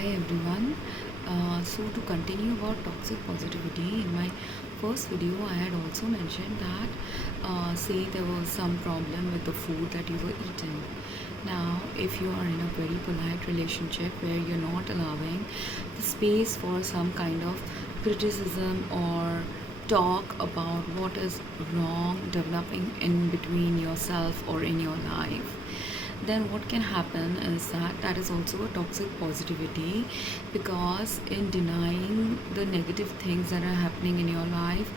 Hi everyone. So to continue about toxic positivity, in my first video, I had also mentioned that say there was some problem with the food that you were eating. Now, if you are in a very polite relationship where you're not allowing the space for some kind of criticism or talk about what is wrong developing in between yourself or in your life, then what can happen is that is also a toxic positivity, because in denying the negative things that are happening in your life,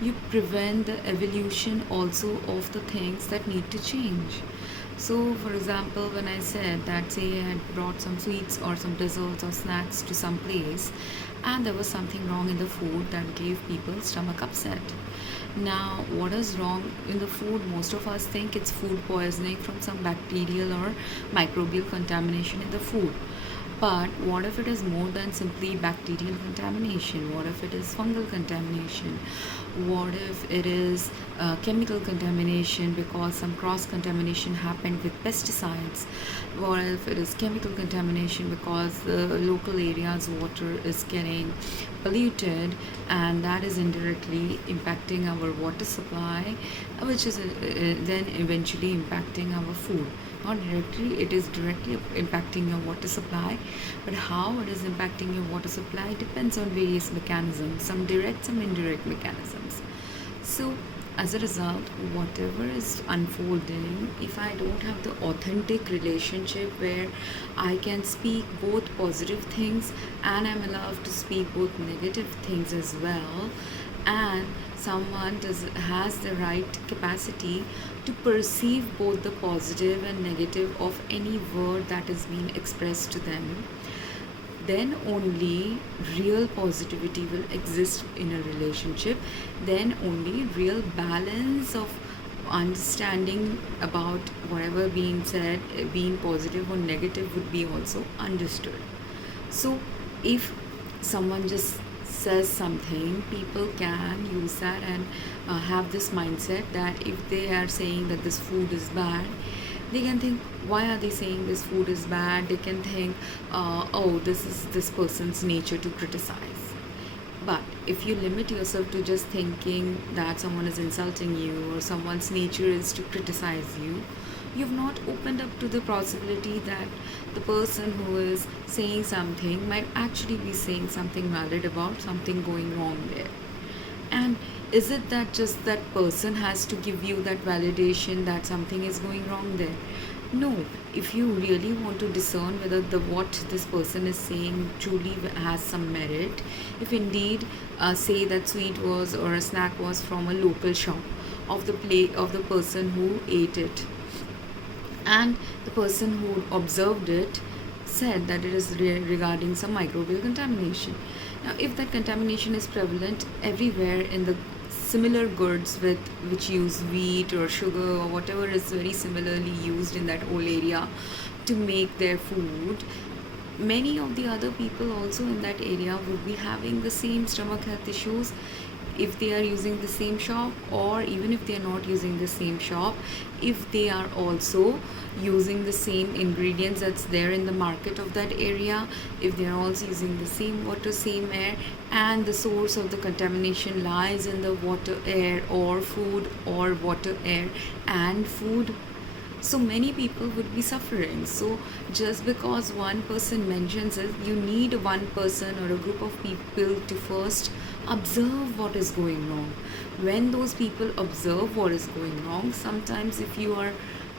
you prevent the evolution also of the things that need to change. So, for example, when I said that, say, I had brought some sweets or some desserts or snacks to some place, and there was something wrong in the food that gave people stomach upset. Now, what is wrong in the food? Most of us think it's food poisoning from some bacterial or microbial contamination in the food. But what if it is more than simply bacterial contamination? What if it is fungal contamination? What if it is chemical contamination because some cross contamination happened with pesticides? What if it is chemical contamination because the local area's water is getting polluted, and that is indirectly impacting our water supply, which is then eventually impacting our food? Not directly, it is directly impacting your water supply, but how it is impacting your water supply depends on various mechanisms, some direct, some indirect mechanisms. So as a result, whatever is unfolding, if I don't have the authentic relationship where I can speak both positive things and I'm allowed to speak both negative things as well, and someone has the right capacity to perceive both the positive and negative of any word that is being expressed to them, then only real positivity will exist in a relationship. Then only real balance of understanding about whatever being said, being positive or negative, would be also understood. So if someone just says something, people can use that and have this mindset that if they are saying that this food is bad, they can think, why are they saying this food is bad? They can think, oh, this is this person's nature to criticize. But if you limit yourself to just thinking that someone is insulting you or someone's nature is to criticize you, you've not opened up to the possibility that the person who is saying something might actually be saying something valid about something going wrong there. And is it that just that person has to give you that validation that something is going wrong there? No. If you really want to discern whether the what this person is saying truly has some merit, if indeed say that sweet was or a snack was from a local shop of the of the person who ate it, and the person who observed it said that it is regarding some microbial contamination. Now, if that contamination is prevalent everywhere in the similar goods with which use wheat or sugar or whatever is very similarly used in that whole area to make their food, many of the other people also in that area would be having the same stomach health issues if they are using the same shop, or even if they are not using the same shop, if they are also using the same ingredients that's there in the market of that area, if they are also using the same water, same air, and the source of the contamination lies in the water, air, or food, or water, air, and food, so many people would be suffering. So just because one person mentions it, you need one person or a group of people to first observe what is going wrong. When those people observe what is going wrong, sometimes if you are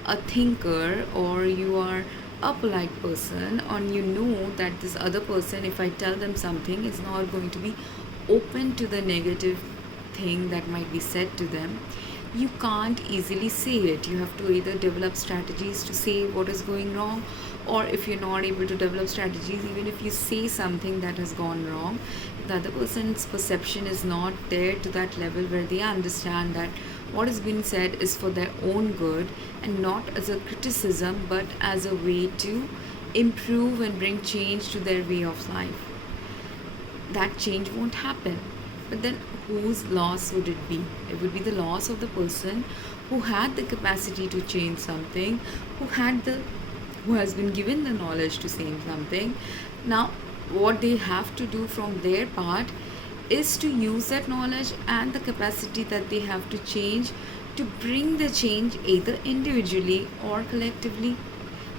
a thinker or you are a polite person and you know that this other person, if I tell them something, is not going to be open to the negative thing that might be said to them, you can't easily say it. You have to either develop strategies to say what is going wrong, or if you're not able to develop strategies, even if you say something that has gone wrong, the other person's perception is not there to that level where they understand that what has been said is for their own good and not as a criticism but as a way to improve and bring change to their way of life. That change won't happen. But then whose loss would it be? It would be the loss of the person who had the capacity to change something, who has been given the knowledge to change something. Now, what they have to do from their part is to use that knowledge and the capacity that they have to change to bring the change either individually or collectively.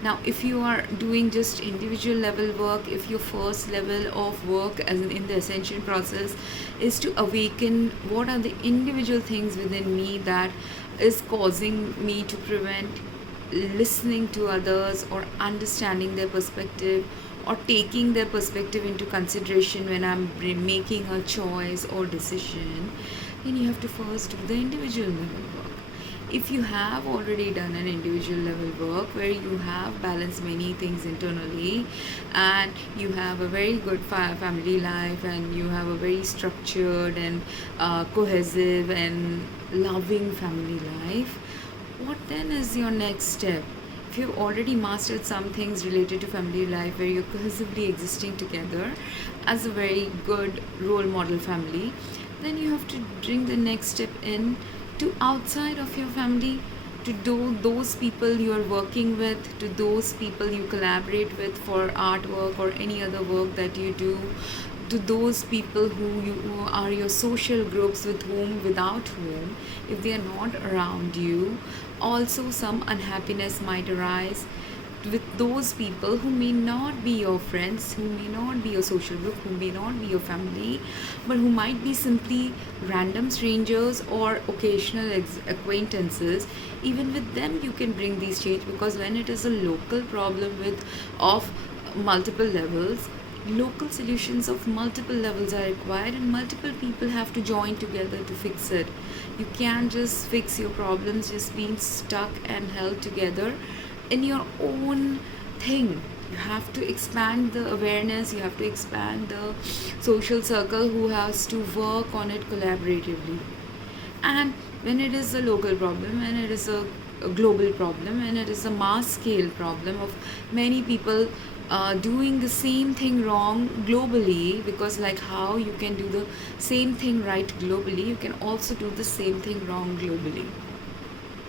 Now, if you are doing just individual level work, if your first level of work as in the ascension process is to awaken what are the individual things within me that is causing me to prevent listening to others or understanding their perspective or taking their perspective into consideration when I'm making a choice or decision, then you have to first do the individual level work. If you have already done an individual level work where you have balanced many things internally and you have a very good family life and you have a very structured and cohesive and loving family life, what then is your next step? If you've already mastered some things related to family life where you're cohesively existing together as a very good role model family, then you have to bring the next step in to outside of your family, to do those people you are working with, to those people you collaborate with for artwork or any other work that you do, to those people who are your social groups with whom, without whom, if they are not around you, also some unhappiness might arise with those people who may not be your friends, who may not be your social group, who may not be your family, but who might be simply random strangers or occasional acquaintances. Even with them, you can bring these change, because when it is a local problem with of multiple levels, local solutions of multiple levels are required and multiple people have to join together to fix it. You can't just fix your problems just being stuck and held together in your own thing. You have to expand the awareness, you have to expand the social circle who has to work on it collaboratively. And when it is a local problem, and it is a global problem, and it is a mass scale problem of many people doing the same thing wrong globally, because like how you can do the same thing right globally, you can also do the same thing wrong globally.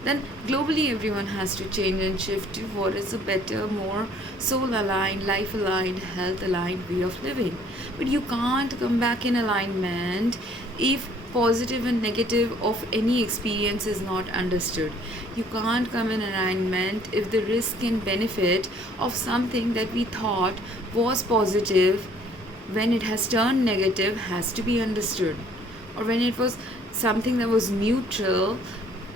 Then globally everyone has to change and shift to what is a better, more soul aligned, life aligned, health aligned way of living. But you can't come back in alignment if positive and negative of any experience is not understood. You can't come in alignment if the risk and benefit of something that we thought was positive, when it has turned negative, has to be understood. Or when it was something that was neutral,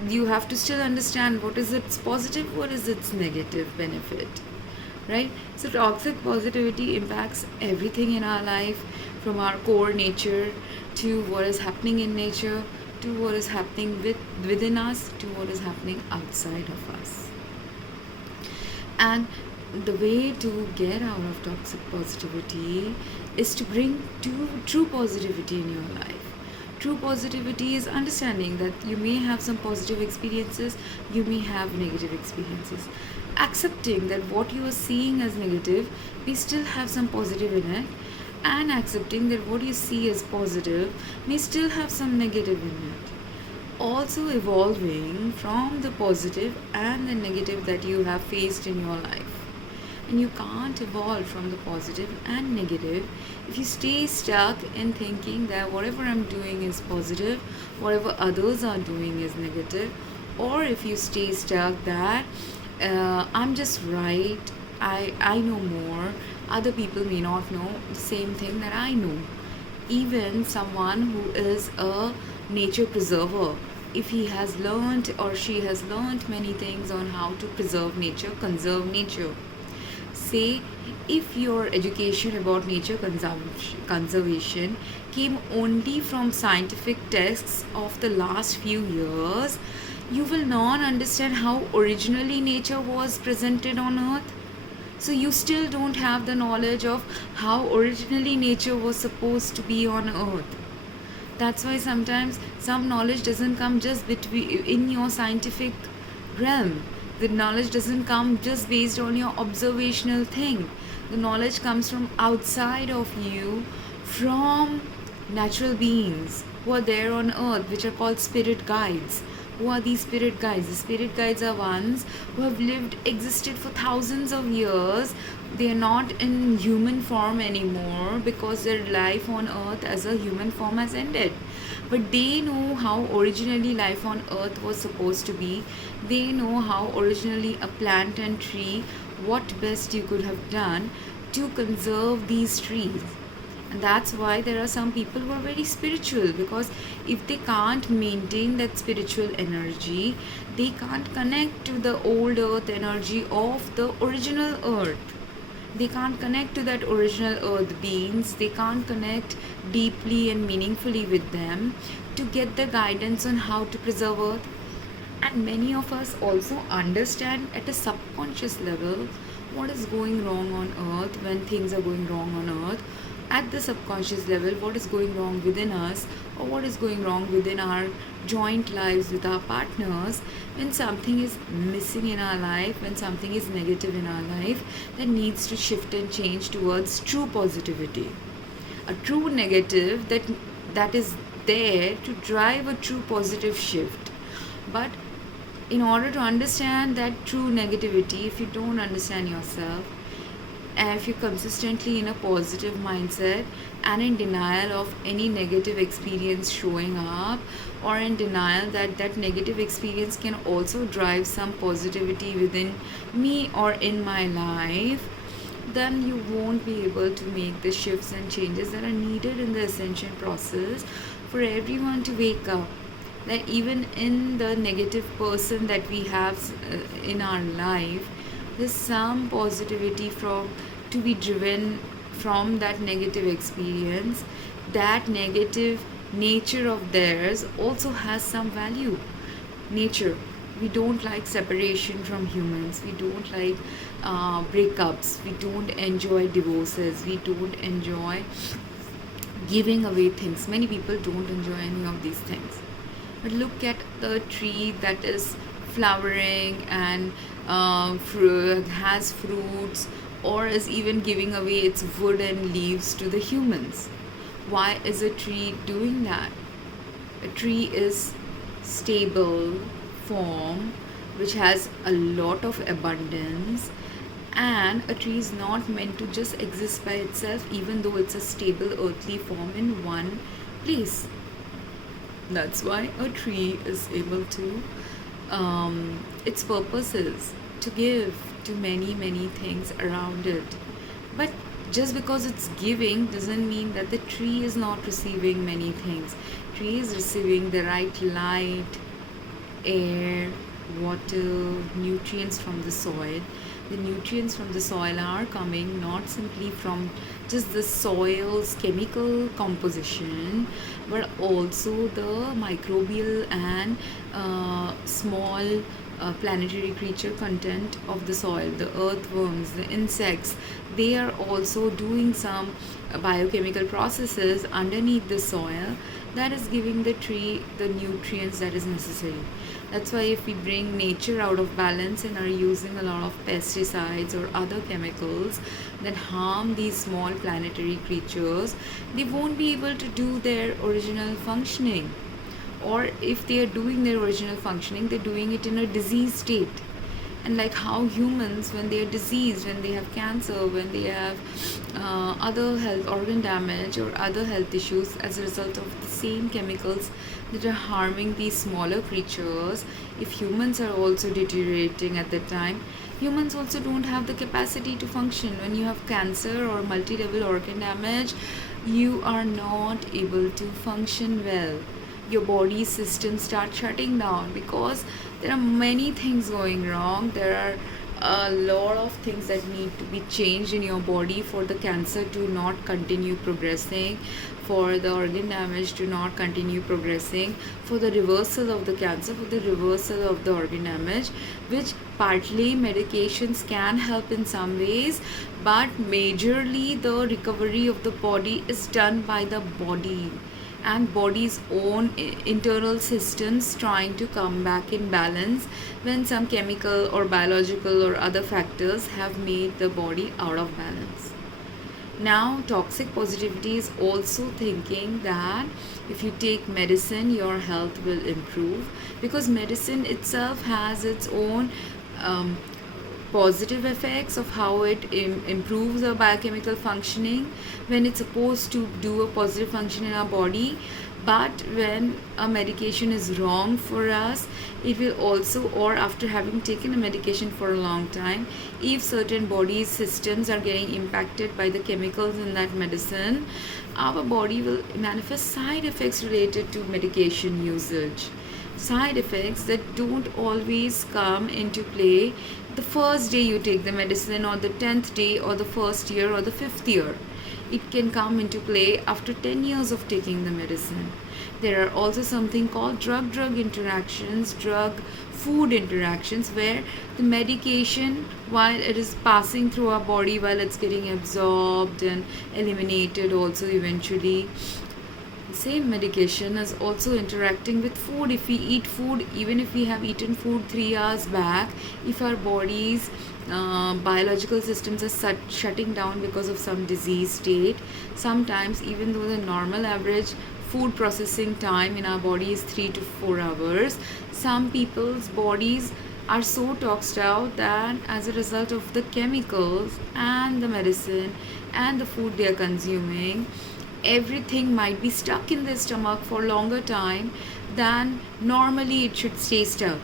you have to still understand what is its positive, what is its negative benefit, right? So toxic positivity impacts everything in our life, from our core nature to what is happening in nature, to what is happening within us, to what is happening outside of us. And the way to get out of toxic positivity is to bring true positivity in your life. True positivity is understanding that you may have some positive experiences, you may have negative experiences. Accepting that what you are seeing as negative may still have some positive in it, and accepting that what you see as positive may still have some negative in it. Also evolving from the positive and the negative that you have faced in your life. And you can't evolve from the positive and negative if you stay stuck in thinking that whatever I'm doing is positive, whatever others are doing is negative, or if you stay stuck that I'm just right, I know more, other people may not know the same thing that I know. Even someone who is a nature preserver, if he has learned or she has learned many things on how to preserve nature, conserve nature. Say, if your education about nature conservation came only from scientific texts of the last few years, you will not understand how originally nature was presented on earth. So you still don't have the knowledge of how originally nature was supposed to be on earth. That's why sometimes some knowledge doesn't come just in your scientific realm. The knowledge doesn't come just based on your observational thing. The knowledge comes from outside of you, from natural beings who are there on earth, which are called spirit guides. Who are these spirit guides? The spirit guides are ones who have existed for thousands of years, they are not in human form anymore because their life on earth as a human form has ended, but they know how originally life on earth was supposed to be. They know how originally a plant and tree, what best you could have done to conserve these trees. And that's why there are some people who are very spiritual, because if they can't maintain that spiritual energy, they can't connect to the old earth energy of the original earth. They can't connect to that original earth beings. They can't connect deeply and meaningfully with them to get the guidance on how to preserve earth. And many of us also understand at a subconscious level what is going wrong on earth when things are going wrong on earth. At the subconscious level, what is going wrong within us, or what is going wrong within our joint lives with our partners, when something is missing in our life, when something is negative in our life, that needs to shift and change towards true positivity. A true negative that is there to drive a true positive shift. But in order to understand that true negativity, if you don't understand yourself, and if you're consistently in a positive mindset and in denial of any negative experience showing up, or in denial that that negative experience can also drive some positivity within me or in my life, then you won't be able to make the shifts and changes that are needed in the ascension process for everyone to wake up. That even in the negative person that we have in our life, there's some positivity from to be driven from that negative experience. That negative nature of theirs also has some value. Nature, we don't like separation from humans, we don't like breakups, we don't enjoy divorces, we don't enjoy giving away things. Many people don't enjoy any of these things. But look at the tree that is flowering and has fruits, or is even giving away its wood and leaves to the humans. Why is a tree doing that? A tree is stable form which has a lot of abundance, and a tree is not meant to just exist by itself, even though it's a stable earthly form in one place. That's why a tree is able to, its purpose is to give to many things around it. But just because it's giving doesn't mean that the tree is not receiving many things. Tree is receiving the right light, air, water, nutrients from the soil. The nutrients from the soil are coming not simply from just the soil's chemical composition, but also the microbial and small planetary creature content of the soil. The earthworms, the insects, they are also doing some biochemical processes underneath the soil that is giving the tree the nutrients that is necessary. That's why if we bring nature out of balance and are using a lot of pesticides or other chemicals that harm these small planetary creatures, they won't be able to do their original functioning. Or if they are doing their original functioning, they're doing it in a diseased state. And like how humans, when they are diseased, when they have cancer, when they have other health organ damage or other health issues as a result of the same chemicals that are harming these smaller creatures, if humans are also deteriorating at that time, humans also don't have the capacity to function. When you have cancer or multi-level organ damage, you are not able to function well. Your body system starts shutting down because there are many things going wrong. There are a lot of things that need to be changed in your body for the cancer to not continue progressing, for the organ damage to not continue progressing, for the reversal of the cancer, for the reversal of the organ damage, which partly medications can help in some ways, but majorly the recovery of the body is done by the body and body's own internal systems trying to come back in balance when some chemical or biological or other factors have made the body out of balance. Now, toxic positivity is also thinking that if you take medicine, your health will improve, because medicine itself has its own positive effects of how it improves our biochemical functioning when it's supposed to do a positive function in our body. But when a medication is wrong for us, it will also, or after having taken a medication for a long time, if certain body systems are getting impacted by the chemicals in that medicine, our body will manifest side effects related to medication usage. Side effects that don't always come into play the first day you take the medicine, or the 10th day, or the first year, or the 5th year. It can come into play after 10 years of taking the medicine. There are also something called drug-drug interactions, drug-food interactions, where the medication, while it is passing through our body, while it's getting absorbed and eliminated also eventually, same medication is also interacting with food. If we eat food, even if we have eaten food 3 hours back, if our body's biological systems are shutting down because of some disease state, sometimes even though the normal average food processing time in our body is 3 to 4 hours, some people's bodies are so toxed out that as a result of the chemicals and the medicine and the food they are consuming, everything might be stuck in their stomach for longer time than normally it should stay stuck.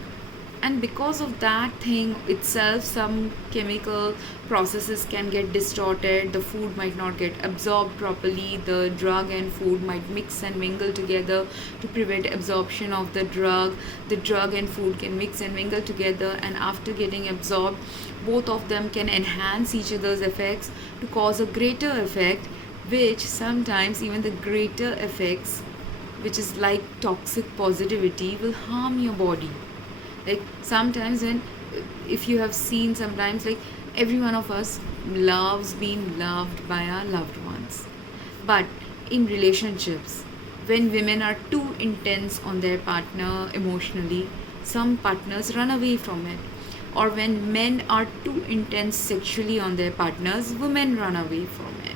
And because of that thing itself, some chemical processes can get distorted, the food might not get absorbed properly, the drug and food might mix and mingle together to prevent absorption of the drug and food can mix and mingle together, and after getting absorbed, both of them can enhance each other's effects to cause a greater effect, which sometimes even the greater effects, which is like toxic positivity, will harm your body. Like sometimes when, if you have seen, sometimes like every one of us loves being loved by our loved ones, but in relationships, when women are too intense on their partner emotionally, some partners run away from it. Or when men are too intense sexually on their partners, women run away from it.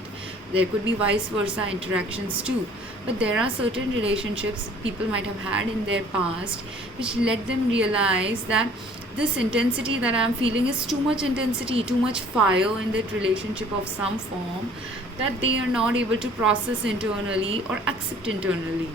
There could be vice versa interactions too. But there are certain relationships people might have had in their past which let them realize that this intensity that I'm feeling is too much intensity, too much fire in that relationship of some form that they are not able to process internally or accept internally.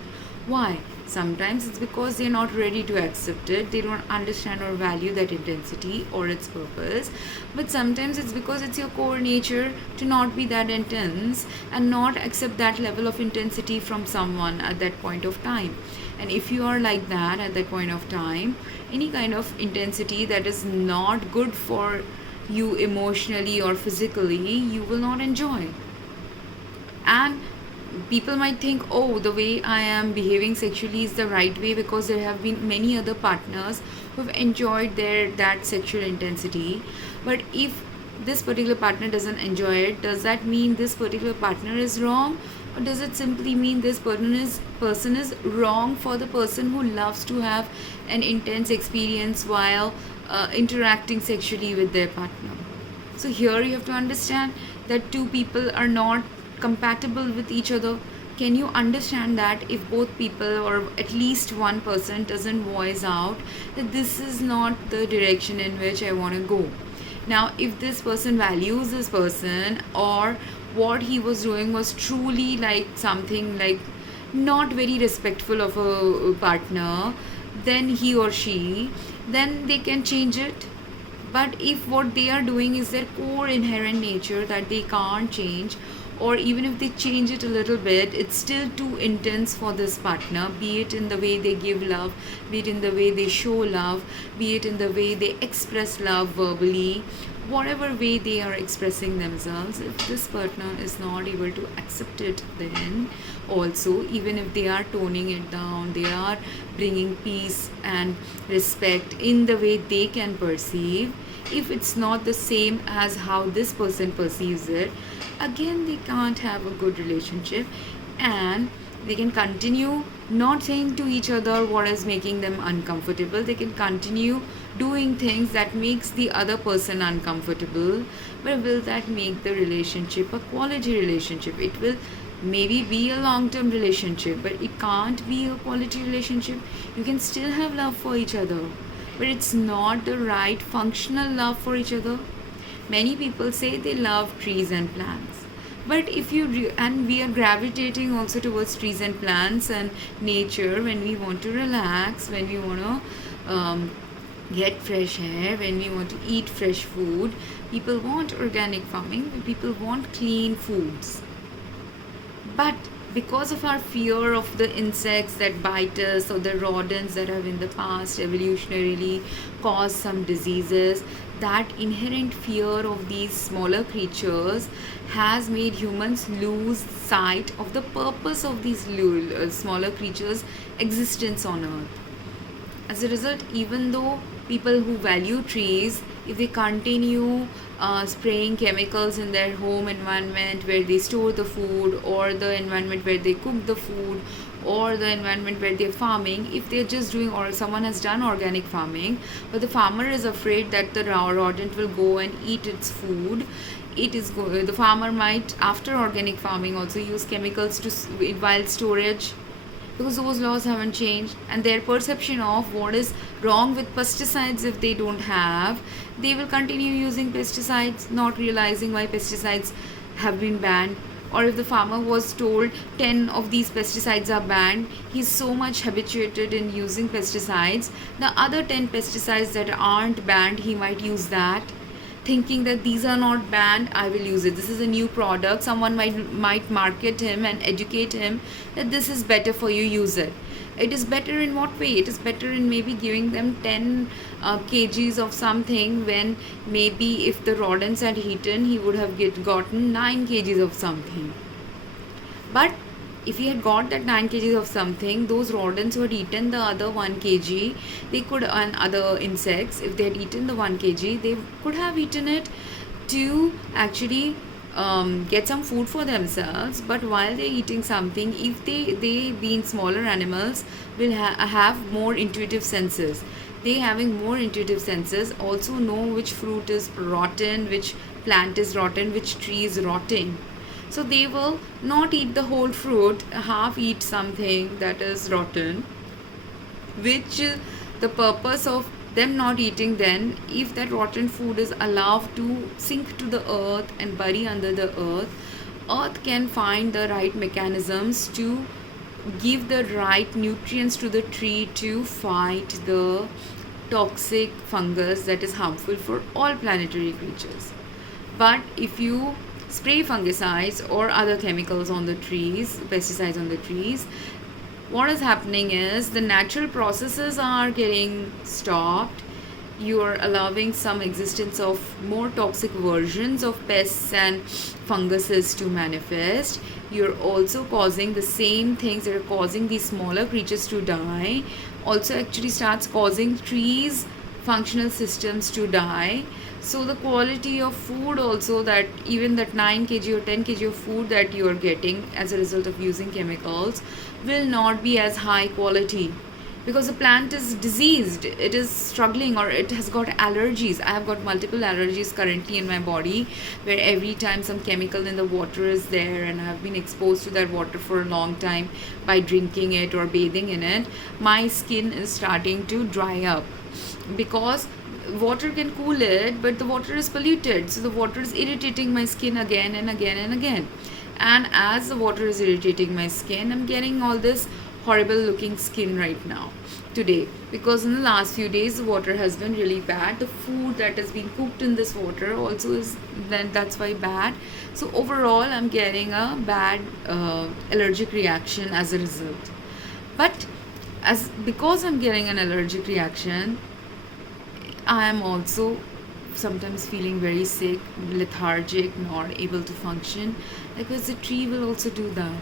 Why? Sometimes it's because they're not ready to accept it, they don't understand or value that intensity or its purpose. But sometimes it's because it's your core nature to not be that intense and not accept that level of intensity from someone at that point of time. And if you are like that at that point of time, any kind of intensity that is not good for you emotionally or physically, you will not enjoy. And people might think, oh, the way I am behaving sexually is the right way because there have been many other partners who've enjoyed that sexual intensity. But if this particular partner doesn't enjoy it, does that mean this particular partner is wrong? Or does it simply mean this person is wrong for the person who loves to have an intense experience while interacting sexually with their partner? So here you have to understand that two people are not compatible with each other. Can you understand that if both people or at least one person doesn't voice out that this is not the direction in which I want to go? Now, if this person values this person, or what he was doing was truly like something like not very respectful of a partner, then he or she, then they can change it. But if what they are doing is their core inherent nature that they can't change, or even if they change it a little bit, it's still too intense for this partner, be it in the way they give love, be it in the way they show love, be it in the way they express love verbally, whatever way they are expressing themselves, if this partner is not able to accept it, then also, even if they are toning it down, they are bringing peace and respect in the way they can perceive, if it's not the same as how this person perceives it, again they can't have a good relationship, and they can continue not saying to each other what is making them uncomfortable. They can continue doing things that makes the other person uncomfortable, but will that make the relationship a quality relationship? It will maybe be a long-term relationship, but it can't be a quality relationship. You can still have love for each other, but it's not the right functional love for each other. Many people say they love trees and plants. But if you and we are gravitating also towards trees and plants and nature when we want to relax, when we want to get fresh air, when we want to eat fresh food. People want organic farming, people want clean foods. But because of our fear of the insects that bite us or the rodents that have in the past evolutionarily caused some diseases, that inherent fear of these smaller creatures has made humans lose sight of the purpose of these smaller creatures' existence on earth. As a result, even though people who value trees, if they continue spraying chemicals in their home environment where they store the food, or the environment where they cook the food, or the environment where they're farming, if they're just doing, or someone has done organic farming, but the farmer is afraid that the rodent will go and eat its food, the farmer might, after organic farming, also use chemicals to while storage, because those laws haven't changed, and their perception of what is wrong with pesticides, if they don't have, they will continue using pesticides, not realizing why pesticides have been banned. Or if the farmer was told 10 of these pesticides are banned, he's so much habituated in using pesticides, the other 10 pesticides that aren't banned, he might use that, thinking that these are not banned, I will use it, this is a new product, someone might market him and educate him that this is better for you, use it. It is better in what way? It is better in maybe giving them 10 kgs of something, when maybe if the rodents had eaten, he would have gotten 9 kgs of something. But if he had got that 9 kgs of something, those rodents who had eaten the other 1 kg, they could, and other insects, if they had eaten the 1 kg, they could have eaten it to actually get some food for themselves. But while they're eating something, if they being smaller animals, will have more intuitive senses. They, having more intuitive senses, also know which fruit is rotten, which plant is rotten, which tree is rotting. So they will not eat the whole fruit, half eat something that is rotten, which the purpose of them not eating, then if that rotten food is allowed to sink to the earth and bury under the earth can find the right mechanisms to give the right nutrients to the tree to fight the toxic fungus that is harmful for all planetary creatures. But if you spray fungicides or other chemicals on the trees, pesticides on the trees, what is happening is the natural processes are getting stopped. You are allowing some existence of more toxic versions of pests and funguses to manifest. You're also causing the same things that are causing these smaller creatures to die, also actually starts causing trees functional systems to die. So the quality of food also, that even that 9 kg or 10 kg of food that you are getting as a result of using chemicals will not be as high quality, because the plant is diseased, it is struggling, or it has got allergies. I have got multiple allergies currently in my body, where every time some chemical in the water is there and I have been exposed to that water for a long time by drinking it or bathing in it, my skin is starting to dry up, because water can cool it, but the water is polluted, so the water is irritating my skin again and again and again. And as the water is irritating my skin, I'm getting all this horrible looking skin right now today, because in the last few days the water has been really bad. The food that has been cooked in this water also is, then that's why bad. So overall I'm getting a bad allergic reaction as a result. But because I'm getting an allergic reaction, I am also sometimes feeling very sick, lethargic, not able to function, because the tree will also do that.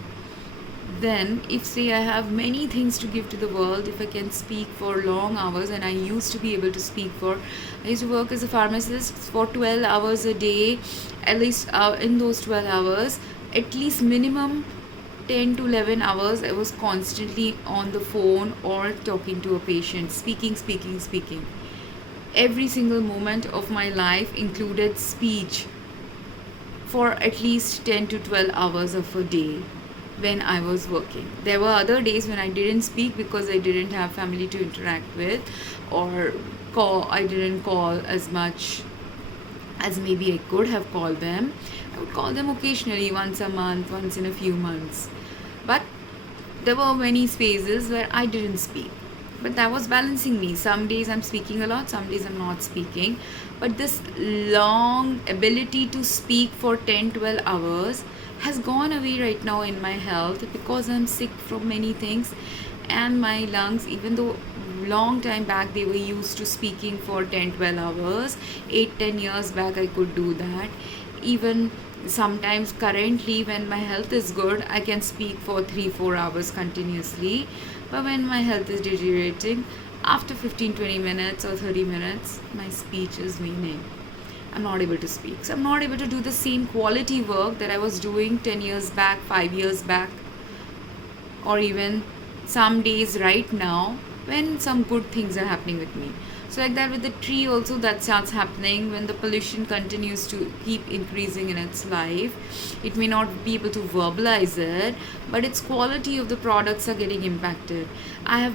Then if say I have many things to give to the world, if I can speak for long hours, and I used to be able to speak for, I used to work as a pharmacist for 12 hours a day, at least in those 12 hours, at least minimum 10 to 11 hours I was constantly on the phone or talking to a patient, speaking. Every single moment of my life included speech for at least 10 to 12 hours of a day when I was working. There were other days when I didn't speak because I didn't have family to interact with, or I didn't call as much as maybe I could have called them. I would call them occasionally, once a month, once in a few months. But there were many spaces where I didn't speak. But that was balancing me. Some days I'm speaking a lot, some days I'm not speaking. But this long ability to speak for 10, 12 hours has gone away right now in my health because I'm sick from many things. And my lungs, even though long time back they were used to speaking for 10, 12 hours, 8, 10 years back I could do that. Even sometimes currently when my health is good I can speak for 3, 4 hours continuously. But when my health is deteriorating, after 15, 20 minutes or 30 minutes my speech is waning. I'm not able to speak, so I'm not able to do the same quality work that I was doing 10 years back, 5 years back, or even some days right now when some good things are happening with me. So like that with the tree also, that starts happening when the pollution continues to keep increasing in its life. It may not be able to verbalize it, but its quality of the products are getting impacted. I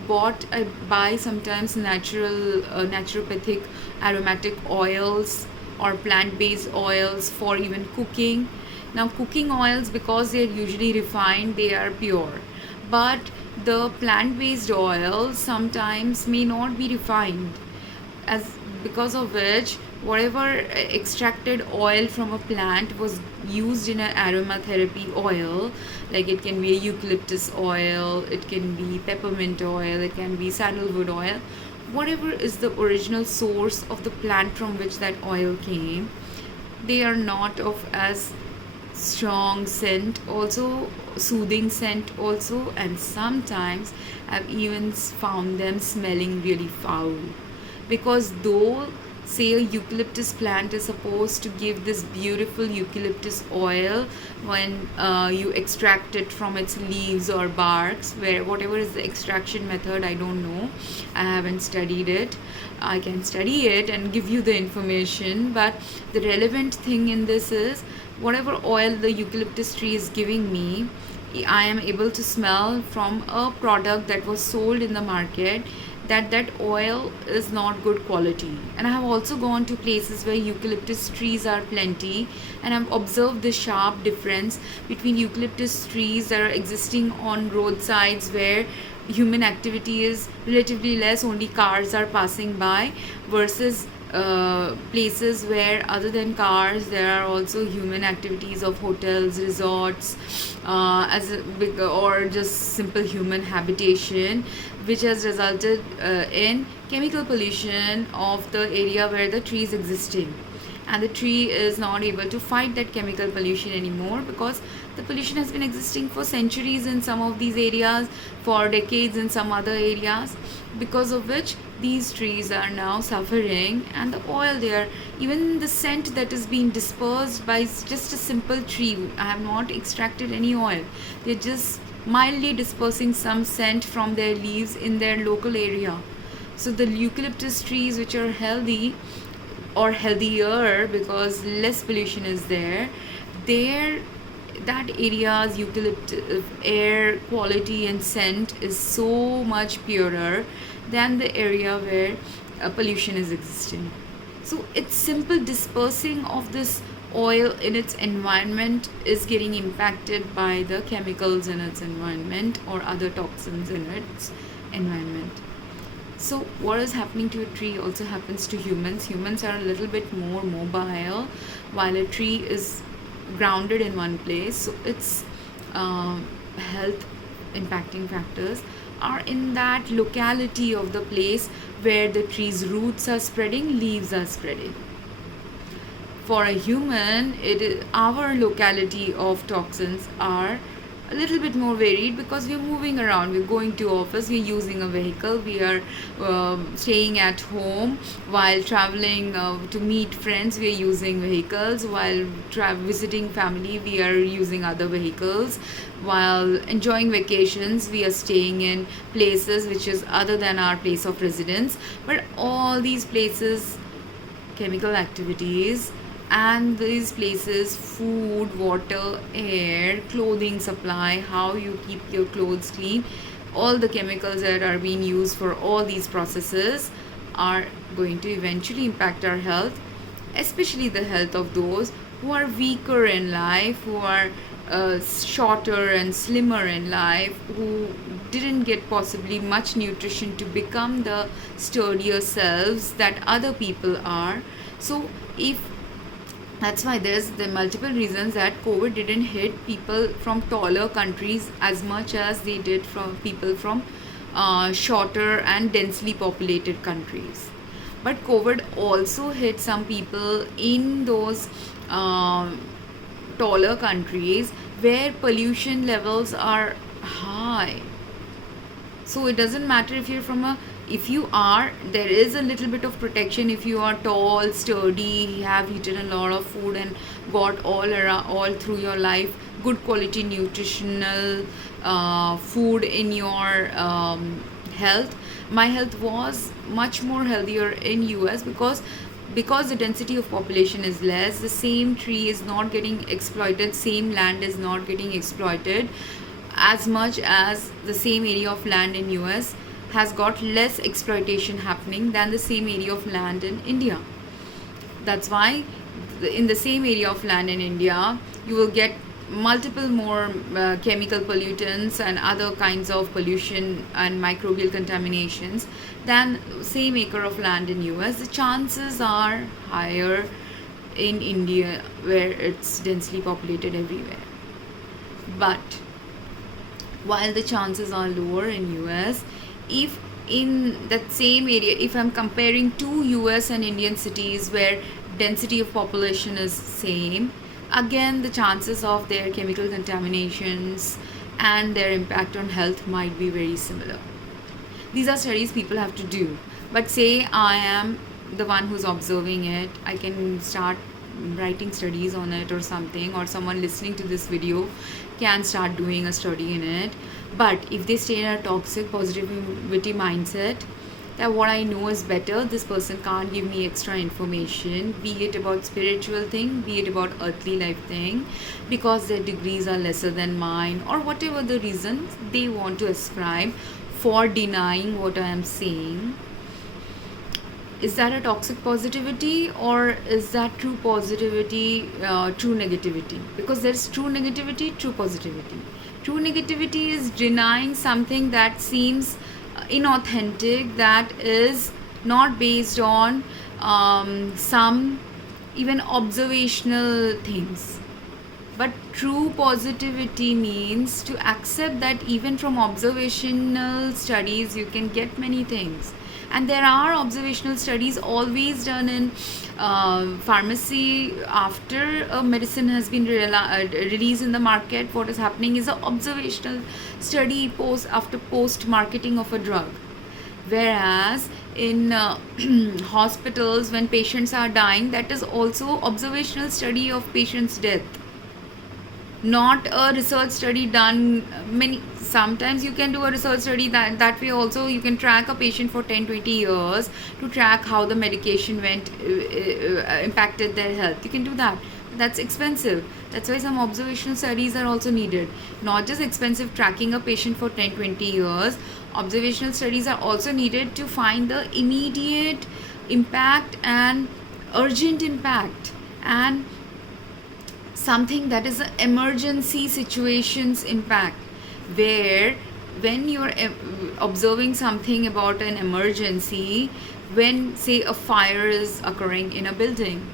buy sometimes naturopathic aromatic oils or plant-based oils for even cooking. Now cooking oils, because they are usually refined, they are pure, but the plant-based oils sometimes may not be refined, as because of which whatever extracted oil from a plant was used in an aromatherapy oil, like it can be a eucalyptus oil, it can be peppermint oil, it can be sandalwood oil, whatever is the original source of the plant from which that oil came, they are not of as strong scent, also soothing scent also, and sometimes I've even found them smelling really foul. Because though say a eucalyptus plant is supposed to give this beautiful eucalyptus oil when you extract it from its leaves or barks, where whatever is the extraction method, I don't know, I haven't studied it. I can study it and give you the information, but the relevant thing in this is whatever oil the eucalyptus tree is giving me, I am able to smell from a product that was sold in the market that oil is not good quality. And I have also gone to places where eucalyptus trees are plenty, and I've observed the sharp difference between eucalyptus trees that are existing on roadsides where human activity is relatively less, only cars are passing by, versus places where other than cars there are also human activities of hotels, resorts, as a big, or just simple human habitation, which has resulted in chemical pollution of the area where the tree is existing. And the tree is not able to fight that chemical pollution anymore, because the pollution has been existing for centuries in some of these areas, for decades in some other areas, because of which these trees are now suffering. And the oil there, even the scent that is being dispersed by just a simple tree, I have not extracted any oil, they're just mildly dispersing some scent from their leaves in their local area. So the eucalyptus trees, which are healthy or healthier because less pollution is there, there that area's eucalyptus air quality and scent is so much purer than the area where pollution is existing. So it's simple dispersing of this oil in its environment is getting impacted by the chemicals in its environment or other toxins in its environment. So what is happening to a tree also happens to humans. Humans are a little bit more mobile, while a tree is grounded in one place. So its health impacting factors are in that locality of the place where the tree's roots are spreading, leaves are spreading. For a human, it is our locality of toxins are a little bit more varied, because we're moving around, we're going to office, we're using a vehicle, we are staying at home, while traveling to meet friends we are using vehicles, while visiting family we are using other vehicles, while enjoying vacations we are staying in places which is other than our place of residence. But all these places, chemical activities, and these places, food, water, air, clothing supply, how you keep your clothes clean, all the chemicals that are being used for all these processes are going to eventually impact our health. especially the health of those who are weaker in life, who are shorter and slimmer in life, who didn't get possibly much nutrition to become the sturdier selves that other people are. So if that's why there's the multiple reasons that COVID didn't hit people from taller countries as much as they did from people from shorter and densely populated countries. But COVID also hit some people in those taller countries where pollution levels are high. So it doesn't matter if you're from a, if you are, there is a little bit of protection if you are tall, sturdy, have eaten a lot of food and got all around, all through your life good quality nutritional food in your health. My health was much more healthier in US because the density of population is less, the same tree is not getting exploited, same land is not getting exploited as much as the same area of land in US has got less exploitation happening than the same area of land in India. That's why in the same area of land in India you will get multiple more chemical pollutants and other kinds of pollution and microbial contaminations than same acre of land in US. The chances are higher in India where it's densely populated everywhere. But while the chances are lower in US, if in that same area, if I'm comparing two US and Indian cities where density of population is same, again the chances of their chemical contaminations and their impact on health might be very similar. These are studies people have to do. But say I am the one who's observing it, I can start writing studies on it or something, or someone listening to this video can start doing a study in it. But if they stay in a toxic positivity mindset, that what I know is better, this person can't give me extra information, be it about spiritual thing, be it about earthly life thing, because their degrees are lesser than mine, or whatever the reasons they want to ascribe for denying what I am saying. Is that a toxic positivity, or is that true positivity, true negativity? Because there's true negativity, true positivity. True negativity is denying something that seems inauthentic, that is not based on some even observational things. But true positivity means to accept that even from observational studies you can get many things. And there are observational studies always done in pharmacy after a medicine has been released in the market. What is happening is an observational study post marketing of a drug. Whereas in hospitals, when patients are dying, that is also observational study of patient's death, not a research study done. Sometimes you can do a research study that way also. You can track a patient for 10-20 years to track how the medication went impacted their health. You can do that. That's expensive. That's why some observational studies are also needed. Not just expensive tracking a patient for 10-20 years, observational studies are also needed to find the immediate impact and urgent impact, and something that is an emergency situations impact, where when you're observing something about an emergency, when say a fire is occurring in a building,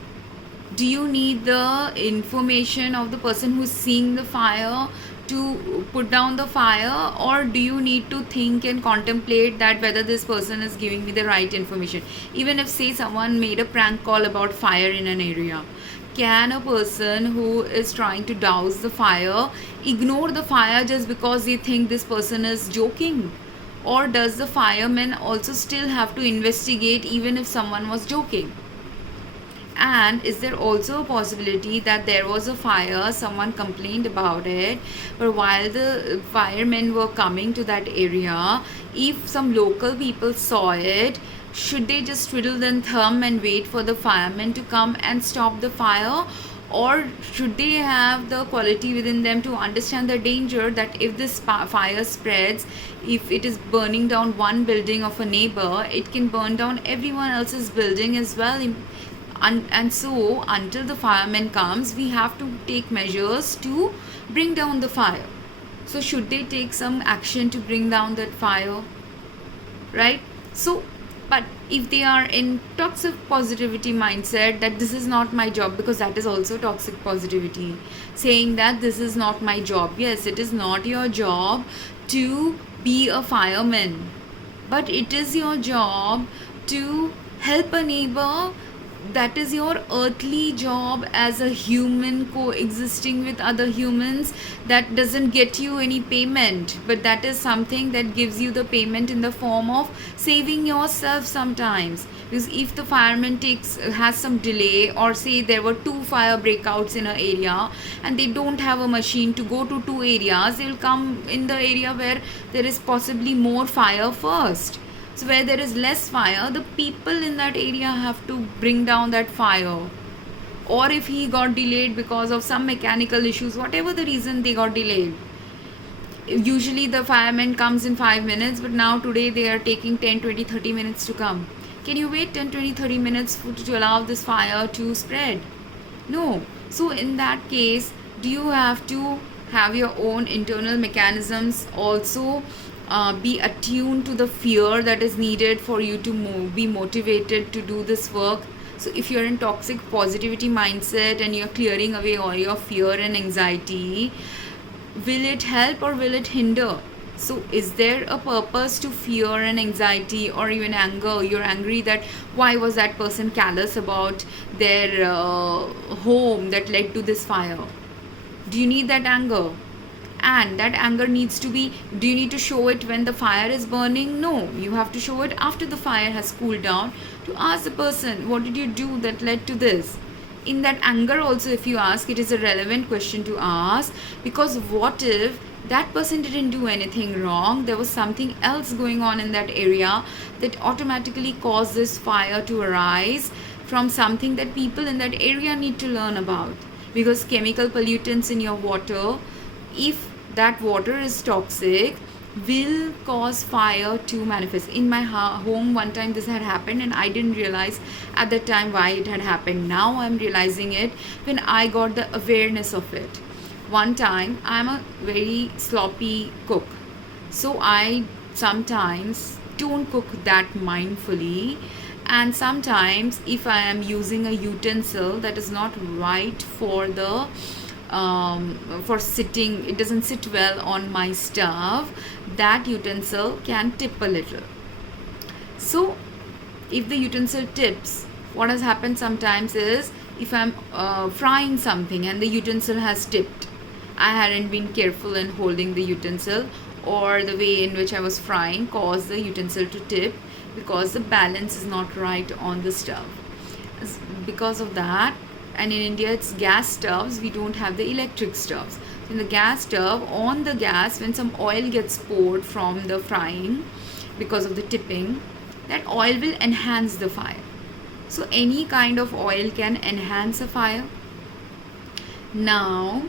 do you need the information of the person who's seeing the fire to put down the fire, or do you need to think and contemplate that whether this person is giving me the right information? Even if say someone made a prank call about fire in an area, can a person who is trying to douse the fire ignore the fire just because they think this person is joking? Or does the fireman also still have to investigate even if someone was joking? And is there also a possibility that there was a fire, someone complained about it, but while the firemen were coming to that area, if some local people saw it, should they just twiddle their thumb and wait for the firemen to come and stop the fire? Or should they have the quality within them to understand the danger that if this fire spreads, if it is burning down one building of a neighbor, it can burn down everyone else's building as well, And so until the fireman comes, we have to take measures to bring down the fire. So should they take some action to bring down that fire, right? So, but if they are in toxic positivity mindset, that this is not my job, because that is also toxic positivity, saying that this is not my job. Yes, it is not your job to be a fireman, but it is your job to help a neighbor. That is your earthly job as a human coexisting with other humans. That doesn't get you any payment, but that is something that gives you the payment in the form of saving yourself sometimes. Because if the fireman has some delay, or say there were 2 fire breakouts in an area and they don't have a machine to go to 2 areas, they'll come in the area where there is possibly more fire first. So where there is less fire, the people in that area have to bring down that fire. Or if he got delayed because of some mechanical issues, whatever the reason they got delayed. Usually the fireman comes in 5 minutes, but now today they are taking 10, 20, 30 minutes to come. Can you wait 10, 20, 30 minutes to allow this fire to spread? No. So in that case, do you have to have your own internal mechanisms also be attuned to the fear that is needed for you to be motivated to do this work? So if you're in toxic positivity mindset and you're clearing away all your fear and anxiety, will it help or will it hinder? So is there a purpose to fear and anxiety or even anger? You're angry that why was that person callous about their home that led to this fire? Do you need that anger? And that anger needs to be, do you need to show it when the fire is burning? No, you have to show it after the fire has cooled down, to ask the person, what did you do that led to this? In that anger also, if you ask, it is a relevant question to ask, because what if that person didn't do anything wrong? There was something else going on in that area that automatically caused this fire to arise from something that people in that area need to learn about. Because chemical pollutants in your water, if that water is toxic, will cause fire to manifest. In my home one time this had happened, and I didn't realize at that time why it had happened. Now I'm realizing it when I got the awareness of it. One time, I'm a very sloppy cook, so I sometimes don't cook that mindfully, and sometimes if I am using a utensil that is not right for the for sitting, it doesn't sit well on my stove, that utensil can tip a little. So if the utensil tips, what has happened sometimes is, if I'm frying something and the utensil has tipped, I hadn't been careful in holding the utensil, or the way in which I was frying caused the utensil to tip, because the balance is not right on the stove. Because of that, and in India it's gas stoves, we don't have the electric stoves. In the gas stove, on the gas, when some oil gets poured from the frying because of the tipping, that oil will enhance the fire. So any kind of oil can enhance a fire. Now,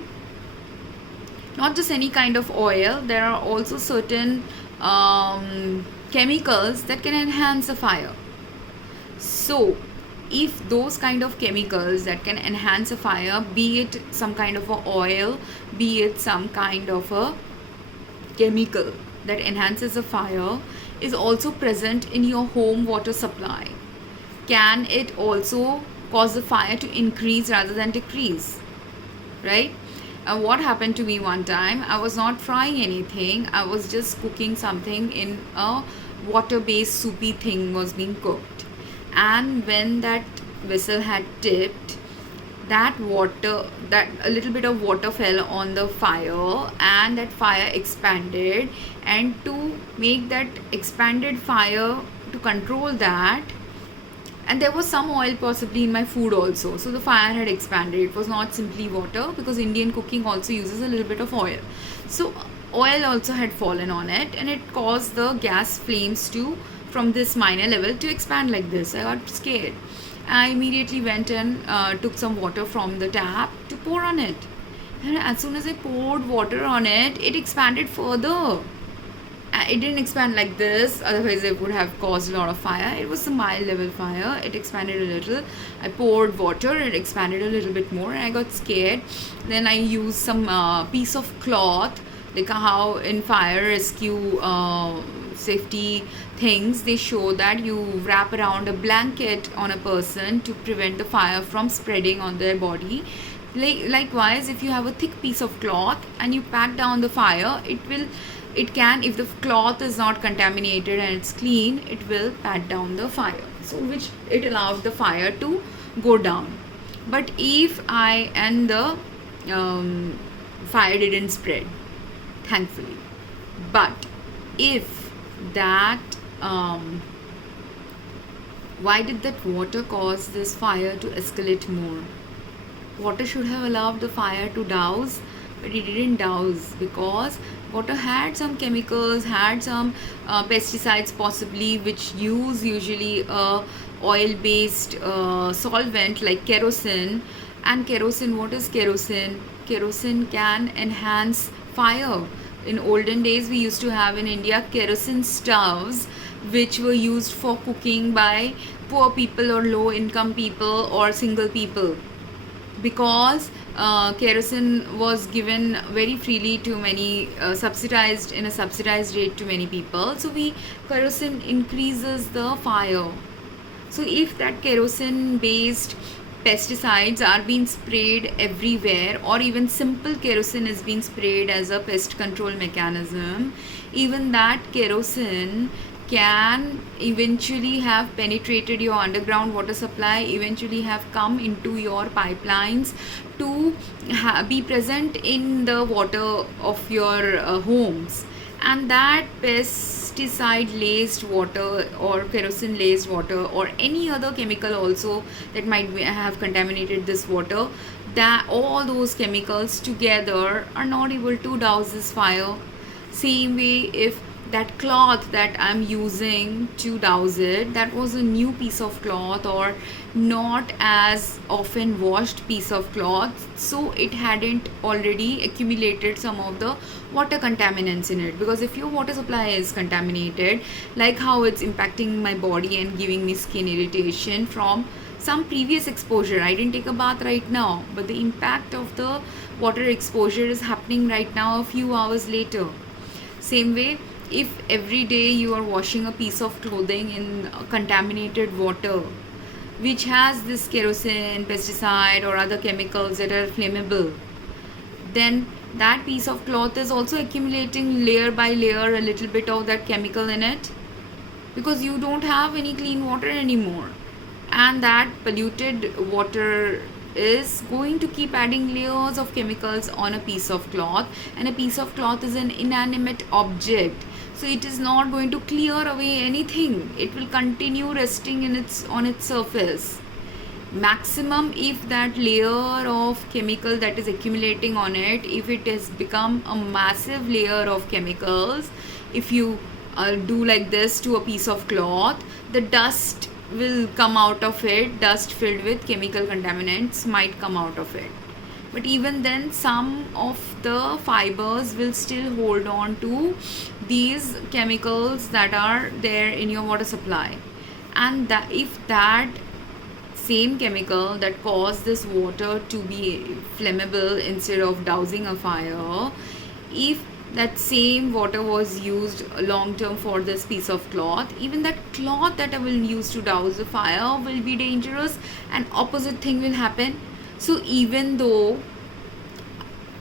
not just any kind of oil, there are also certain chemicals that can enhance a fire. So if those kind of chemicals that can enhance a fire, be it some kind of a oil, be it some kind of a chemical that enhances a fire, is also present in your home water supply, can it also cause the fire to increase rather than decrease, right? What happened to me one time, I was not frying anything, I was just cooking something in a water based soupy thing was being cooked, and when that vessel had tipped, that water, that a little bit of water fell on the fire, and that fire expanded, and to make that expanded fire, to control that, and there was some oil possibly in my food also, so the fire had expanded. It was not simply water, because Indian cooking also uses a little bit of oil, so oil also had fallen on it, and it caused the gas flames to, from this minor level, to expand like this. I got scared. I immediately went and took some water from the tap to pour on it, and as soon as I poured water on it, it expanded further, It didn't expand like this, otherwise it would have caused a lot of fire. It was a mild level fire. It expanded a little. I poured water, it expanded a little bit more, and I got scared. Then I used some piece of cloth, like how in fire rescue safety things they show that you wrap around a blanket on a person to prevent the fire from spreading on their body. Likewise, if you have a thick piece of cloth and you pat down the fire, it can, if the cloth is not contaminated and it's clean, it will pat down the fire, so which it allowed the fire to go down. But if I and the fire didn't spread, thankfully. But if that why did that water cause this fire to escalate more? Water should have allowed the fire to douse, but it didn't douse because water had some chemicals, had some pesticides possibly, which use usually a oil based solvent like kerosene. And kerosene, what is kerosene? Kerosene can enhance fire. In olden days, we used to have in India kerosene stoves, which were used for cooking by poor people or low income people or single people, because kerosene was given very freely to many, subsidized in a subsidized rate to many people. So kerosene increases the fire. So if that kerosene based pesticides are being sprayed everywhere, or even simple kerosene is being sprayed as a pest control mechanism, even that kerosene can eventually have penetrated your underground water supply, eventually have come into your pipelines to be present in the water of your homes. And that pesticide laced water or kerosene laced water or any other chemical also that might have contaminated this water, that all those chemicals together are not able to douse this fire. Same way, if that cloth that I'm using to douse it, that was a new piece of cloth or not as often washed piece of cloth, so it hadn't already accumulated some of the water contaminants in it. Because if your water supply is contaminated, like how it's impacting my body and giving me skin irritation from some previous exposure, I didn't take a bath right now, but the impact of the water exposure is happening right now a few hours later. Same way, if every day you are washing a piece of clothing in contaminated water which has this kerosene, pesticide or other chemicals that are flammable, then that piece of cloth is also accumulating layer by layer a little bit of that chemical in it, because you don't have any clean water anymore, and that polluted water is going to keep adding layers of chemicals on a piece of cloth. And a piece of cloth is an inanimate object, so it is not going to clear away anything. It will continue resting on its surface. Maximum, if that layer of chemical that is accumulating on it, if it has become a massive layer of chemicals, if you do like this to a piece of cloth, the dust will come out of it. Dust filled with chemical contaminants might come out of it, but even then some of the fibers will still hold on to these chemicals that are there in your water supply. And that if that same chemical that caused this water to be flammable instead of dousing a fire, if that same water was used long term for this piece of cloth, even that cloth that I will use to douse the fire will be dangerous, and opposite thing will happen. So even though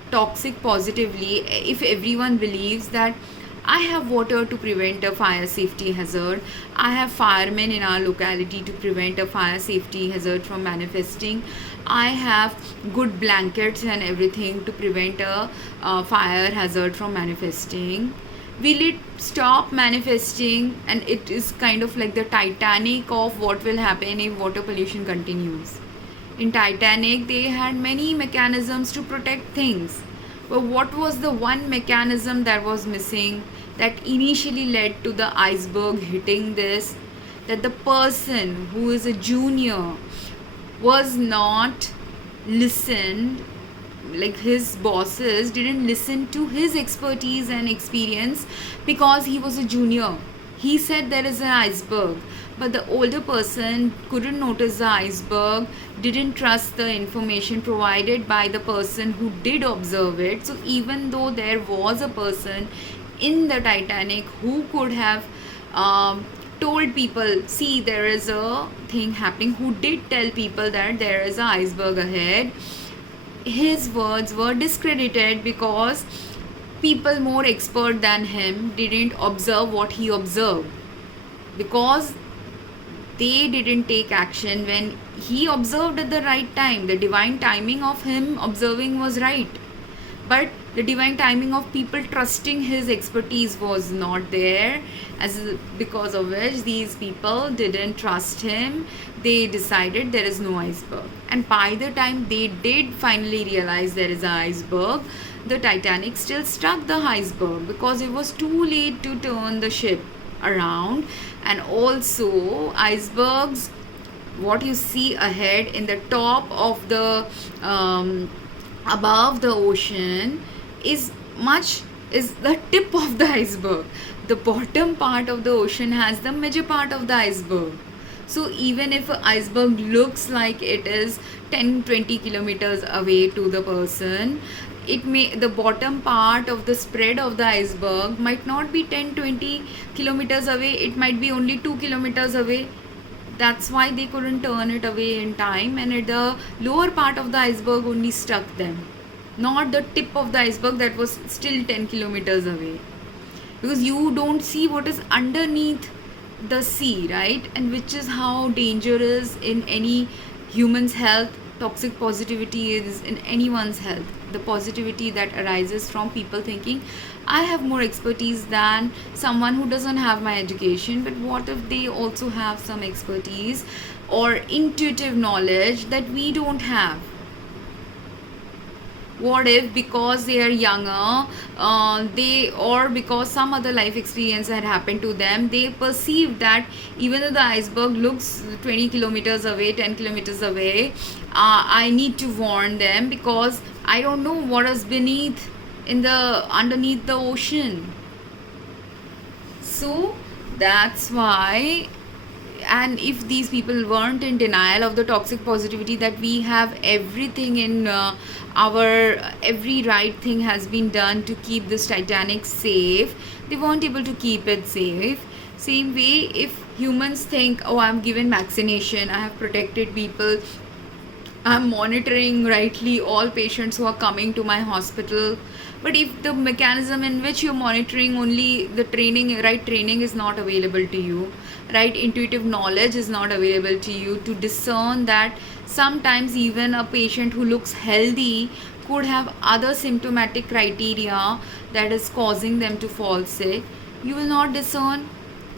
toxic positively, if everyone believes that I have water to prevent a fire safety hazard, I have firemen in our locality to prevent a fire safety hazard from manifesting, I have good blankets and everything to prevent a fire hazard from manifesting, will it stop manifesting? And it is kind of like the Titanic of what will happen if water pollution continues. In Titanic, they had many mechanisms to protect things. But what was the one mechanism that was missing, that initially led to the iceberg hitting this? That the person who is a junior was not listened like his bosses didn't listen to his expertise and experience because he was a junior. He said there is an iceberg, but the older person couldn't notice the iceberg, didn't trust the information provided by the person who did observe it. So even though there was a person in the Titanic who could have told people, see, there is a thing happening, who did tell people that there is an iceberg ahead, his words were discredited because people more expert than him didn't observe what he observed, because they didn't take action when he observed at the right time. The divine timing of him observing was right, but the divine timing of people trusting his expertise was not there, because of which these people didn't trust him. They decided there is no iceberg, and by the time they did finally realize there is an iceberg, the Titanic still struck the iceberg because it was too late to turn the ship around. And also icebergs, what you see ahead in the top of the above the ocean is the tip of the iceberg. The bottom part of the ocean has the major part of the iceberg. So even if an iceberg looks like it is 10-20 kilometers away to the person, the bottom part of the spread of the iceberg might not be 10-20 kilometers away, it might be only 2 kilometers away. That's why they couldn't turn it away in time, and at the lower part of the iceberg only struck them, not the tip of the iceberg that was still 10 kilometers away. Because you don't see what is underneath the sea, right? And which is how dangerous in any human's health toxic positivity is in anyone's health. The positivity that arises from people thinking, I have more expertise than someone who doesn't have my education. But what if they also have some expertise or intuitive knowledge that we don't have? What if because they are younger, or because some other life experience had happened to them, they perceive that even though the iceberg looks 20 kilometers away, 10 kilometers away, I need to warn them because I don't know what is underneath the ocean. So that's why. And if these people weren't in denial of the toxic positivity, that we have everything in every right thing has been done to keep this Titanic safe, they weren't able to keep it safe. Same way, if humans think, oh, I'm given vaccination, I have protected people, I'm monitoring rightly all patients who are coming to my hospital, but if the mechanism in which you're monitoring, only the right training is not available to you, right intuitive knowledge is not available to you to discern that sometimes even a patient who looks healthy could have other symptomatic criteria that is causing them to fall sick, you will not discern.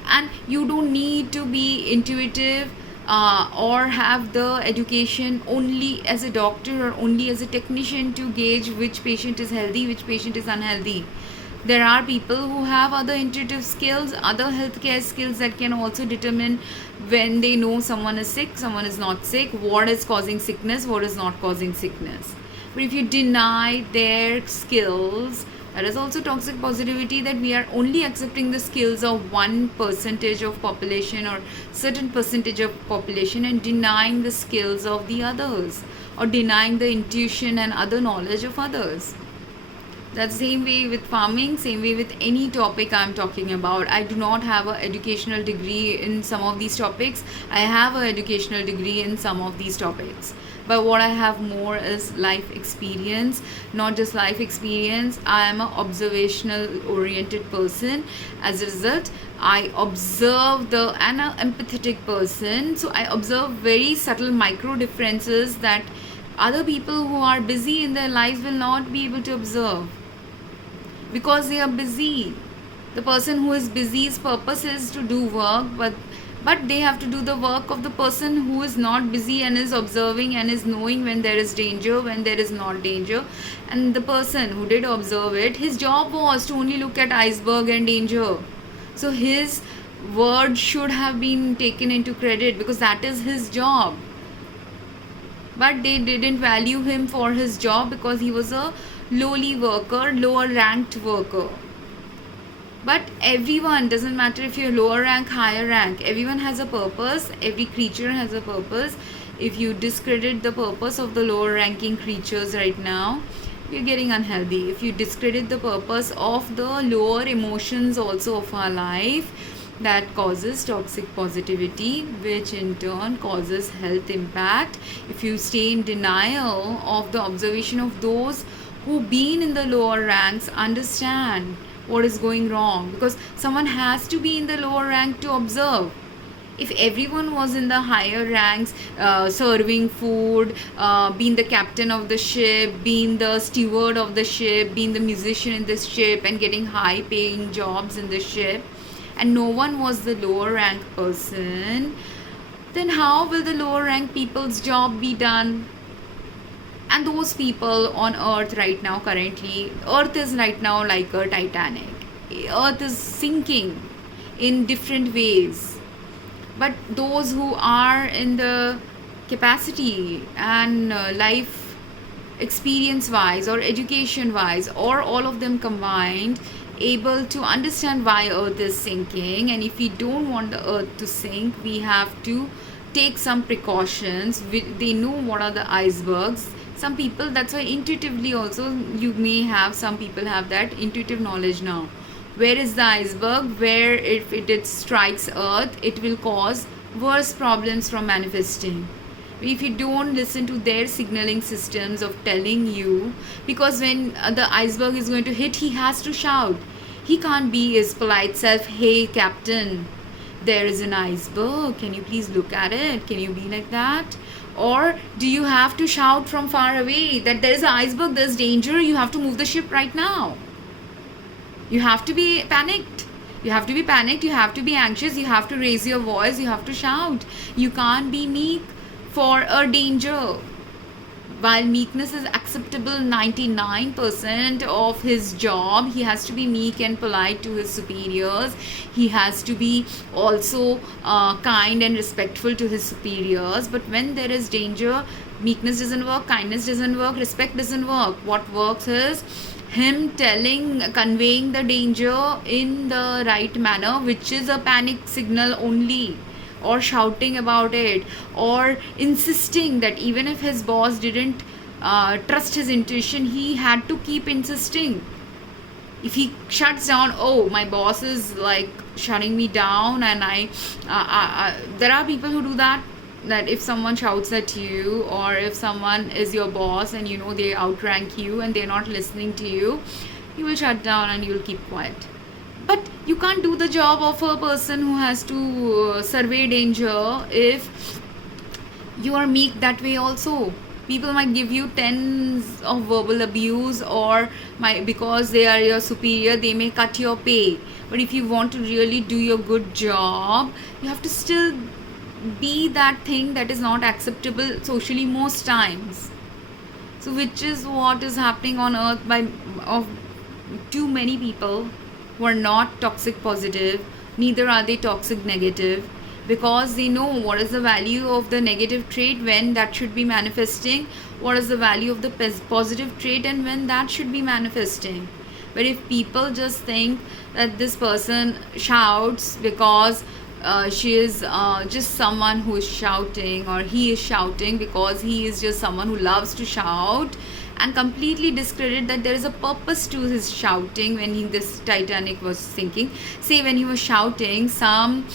And you don't need to be intuitive or have the education only as a doctor or only as a technician to gauge which patient is healthy, which patient is unhealthy. There are people who have other intuitive skills, other healthcare skills that can also determine when they know someone is sick, someone is not sick, what is causing sickness, what is not causing sickness. But if you deny their skills, that is also toxic positivity, that we are only accepting the skills of 1% of population or certain percentage of population and denying the skills of the others, or denying the intuition and other knowledge of others. That's same way with farming, same way with any topic I'm talking about. I do not have an educational degree in some of these topics. I have an educational degree in some of these topics. But what I have more is life experience. Not just life experience, I am an observational oriented person. As a result, I observe and an empathetic person. So I observe very subtle micro differences that other people who are busy in their lives will not be able to observe, because they are busy. The person who is busy's purpose is to do work, but they have to do the work of the person who is not busy and is observing and is knowing when there is danger, when there is not danger. And the person who did observe it, his job was to only look at iceberg and danger. So his word should have been taken into credit because that is his job. but they didn't value him for his job because he was a lowly worker, lower ranked worker. But everyone, doesn't matter if you're lower rank, higher rank, everyone has a purpose, every creature has a purpose. If you discredit the purpose of the lower ranking creatures right now, you're getting unhealthy. If you discredit the purpose of the lower emotions also of our life, that causes toxic positivity, which in turn causes health impact. If you stay in denial of the observation of those who been in the lower ranks, understand what is going wrong, because someone has to be in the lower rank to observe. If everyone was in the higher ranks, serving food, being the captain of the ship, being the steward of the ship, being the musician in the ship, and getting high paying jobs in the ship, and no one was the lower rank person, then how will the lower rank people's job be done? And those people on earth right now, currently, earth is right now like a Titanic. Earth is sinking in different ways, but those who are in the capacity and life experience wise or education wise, or all of them combined, able to understand why earth is sinking, and if we don't want the earth to sink, we have to take some precautions. They know what are the icebergs. Some people, that's why intuitively also, you may have, some people have that intuitive knowledge now. Where is the iceberg? Where if it strikes earth, it will cause worse problems from manifesting. If you don't listen to their signaling systems of telling you, because when the iceberg is going to hit, he has to shout. He can't be his polite self, hey captain, there is an iceberg, can you please look at it? Can you be like that? Or do you have to shout from far away that there is an iceberg, there's danger, you have to move the ship right now? You have to be panicked. You have to be panicked, you have to be anxious, you have to raise your voice, you have to shout. You can't be meek for a danger. While meekness is acceptable 99% of his job, he has to be meek and polite to his superiors. He has to be also kind and respectful to his superiors. But when there is danger, meekness doesn't work, kindness doesn't work, respect doesn't work. What works is him conveying the danger in the right manner, which is a panic signal only, or shouting about it, or insisting that even if his boss didn't trust his intuition, he had to keep insisting. If he shuts down, oh, my boss is like shutting me down, and there are people who do that if someone shouts at you, or if someone is your boss and you know they outrank you and they're not listening to you, you will shut down and you will keep quiet. But you can't do the job of a person who has to survey danger if you are meek that way also. People might give you tens of verbal abuse, or because they are your superior, they may cut your pay. But if you want to really do your good job, you have to still be that thing that is not acceptable socially most times. So which is what is happening on earth of too many people who are not toxic positive, neither are they toxic negative, because they know what is the value of the negative trait when that should be manifesting, what is the value of the positive trait and when that should be manifesting. But if people just think that this person shouts because she is just someone who is shouting, or he is shouting because he is just someone who loves to shout, and completely discredit that there is a purpose to his shouting. When this Titanic was sinking, say when he was shouting, some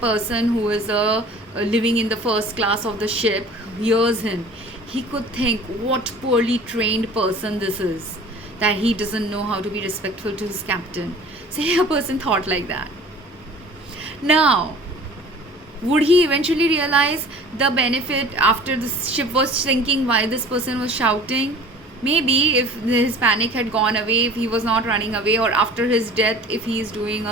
person who is living in the first class of the ship hears him, he could think, what poorly trained person this is, that he doesn't know how to be respectful to his captain. Say a person thought like that. Now, would he eventually realize the benefit after the ship was sinking, why this person was shouting? Maybe if his panic had gone away, if he was not running away, or after his death, if he is doing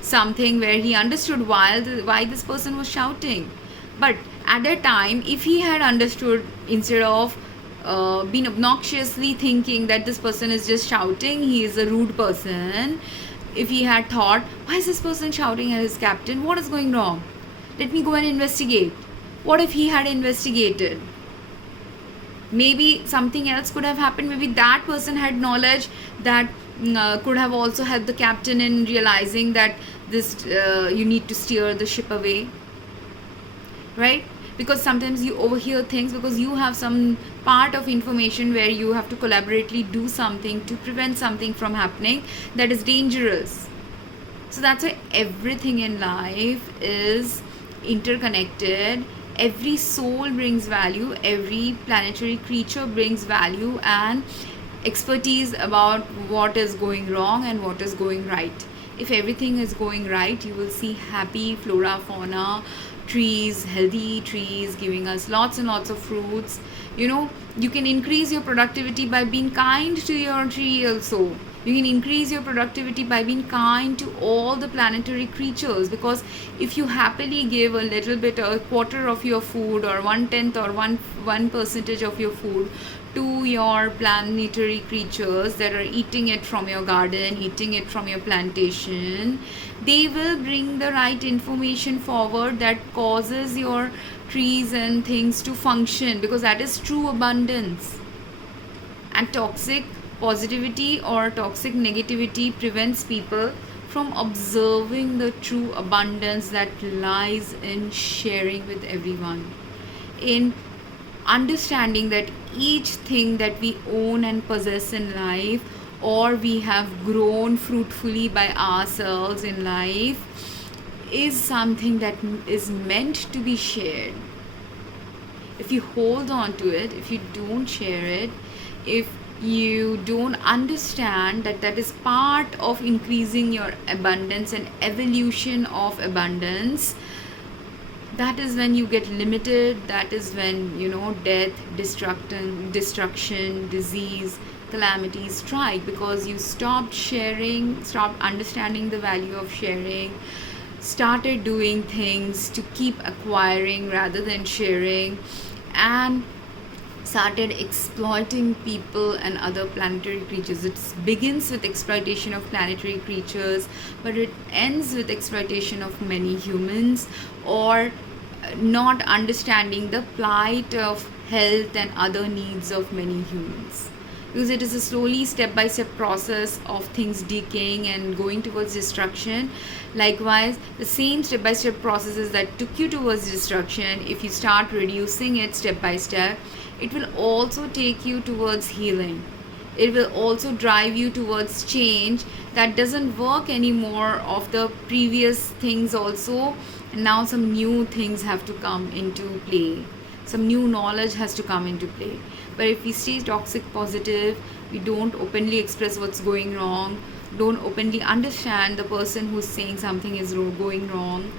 something where he understood why this person was shouting. But at that time, if he had understood, instead of being obnoxiously thinking that this person is just shouting, he is a rude person, if he had thought, why is this person shouting at his captain? What is going wrong? Let me go and investigate. What if he had investigated? Maybe something else could have happened. Maybe that person had knowledge that could have also helped the captain in realizing that this you need to steer the ship away, right? Because sometimes you overhear things because you have some part of information where you have to collaboratively do something to prevent something from happening that is dangerous. So that's why everything in life is interconnected. Every soul brings value, every planetary creature brings value and expertise about what is going wrong and what is going right. If everything is going right, you will see happy flora, fauna, trees, healthy trees giving us lots and lots of fruits. You can increase your productivity by being kind to your tree also. You can increase your productivity by being kind to all the planetary creatures, because if you happily give a little bit, a quarter of your food or 1/10 or 1% of your food to your planetary creatures that are eating it from your garden, eating it from your plantation, they will bring the right information forward that causes your trees and things to function, because that is true abundance. And toxic positivity or toxic negativity prevents people from observing the true abundance that lies in sharing with everyone, in understanding that each thing that we own and possess in life, or we have grown fruitfully by ourselves in life, is something that is meant to be shared. If you hold on to it, if you don't share it, if you don't understand that that is part of increasing your abundance and evolution of abundance, that is when you get limited. That is when death, destruction, disease, calamities strike, because you stopped sharing, stopped understanding the value of sharing, started doing things to keep acquiring rather than sharing, and started exploiting people and other planetary creatures. It begins with exploitation of planetary creatures, but it ends with exploitation of many humans, or not understanding the plight of health and other needs of many humans. Because it is a slowly step-by-step process of things decaying and going towards destruction. Likewise, the same step-by-step processes that took you towards destruction, if you start reducing it step by step, it will also take you towards healing. It will also drive you towards change that doesn't work anymore of the previous things also. And now some new things have to come into play. Some new knowledge has to come into play. But if we stay toxic positive, we don't openly express what's going wrong, don't openly understand the person who's saying something is going wrong,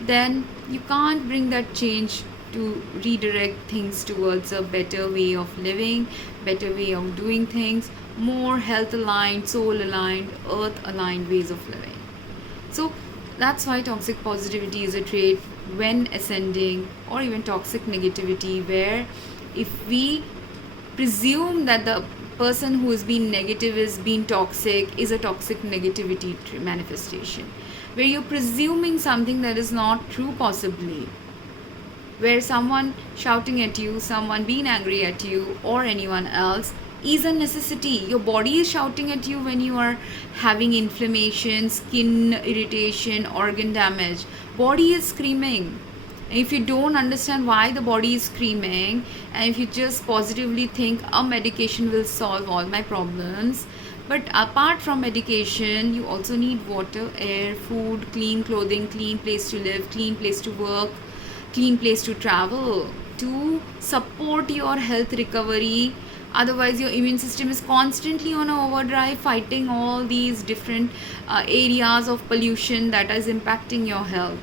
then you can't bring that change to redirect things towards a better way of living, better way of doing things, more health aligned, soul aligned, earth aligned ways of living. So that's why toxic positivity is a trait when ascending, or even toxic negativity, where if we presume that the person who is being negative is being toxic, is a toxic negativity manifestation, where you're presuming something that is not true, possibly, where someone shouting at you, someone being angry at you, or anyone else is a necessity. Your body is shouting at you when you are having inflammation, skin irritation, organ damage. Body is screaming. And if you don't understand why the body is screaming, and if you just positively think a medication will solve all my problems, but apart from medication, you also need water, air, food, clean clothing, clean place to live, clean place to work, clean place to travel, to support your health recovery. Otherwise, your immune system is constantly on overdrive, fighting all these different areas of pollution that is impacting your health.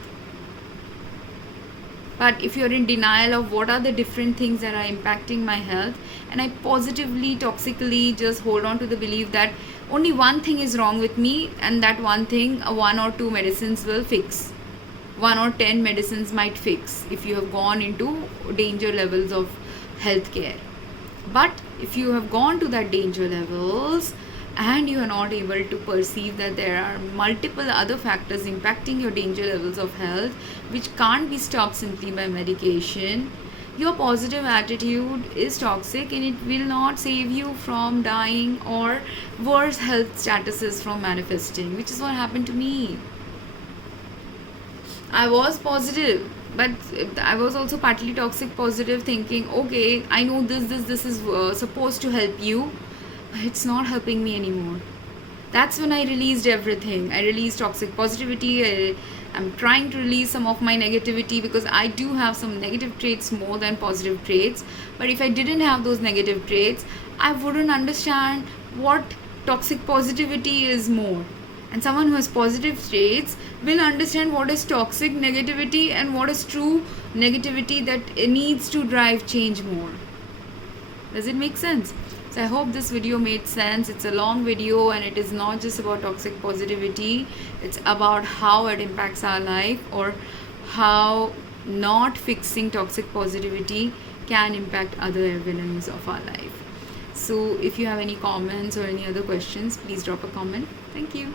But if you're in denial of what are the different things that are impacting my health, and I positively, toxically just hold on to the belief that only one thing is wrong with me, and that one thing, 1 or 2 medicines will fix. 1 or 10 medicines might fix if you have gone into danger levels of healthcare. But if you have gone to that danger levels and you are not able to perceive that there are multiple other factors impacting your danger levels of health, which can't be stopped simply by medication, your positive attitude is toxic and it will not save you from dying or worse health statuses from manifesting, which is what happened to me. I was positive, but I was also partly toxic positive, thinking, okay, I know this is supposed to help you, but it's not helping me anymore. That's when I released everything. I released toxic positivity. I'm trying to release some of my negativity, because I do have some negative traits more than positive traits. But if I didn't have those negative traits, I wouldn't understand what toxic positivity is more. And someone who has positive traits will understand what is toxic negativity and what is true negativity that needs to drive change more. Does it make sense? So I hope this video made sense. It's a long video and it is not just about toxic positivity. It's about how it impacts our life, or how not fixing toxic positivity can impact other avenues of our life. So if you have any comments or any other questions, please drop a comment. Thank you.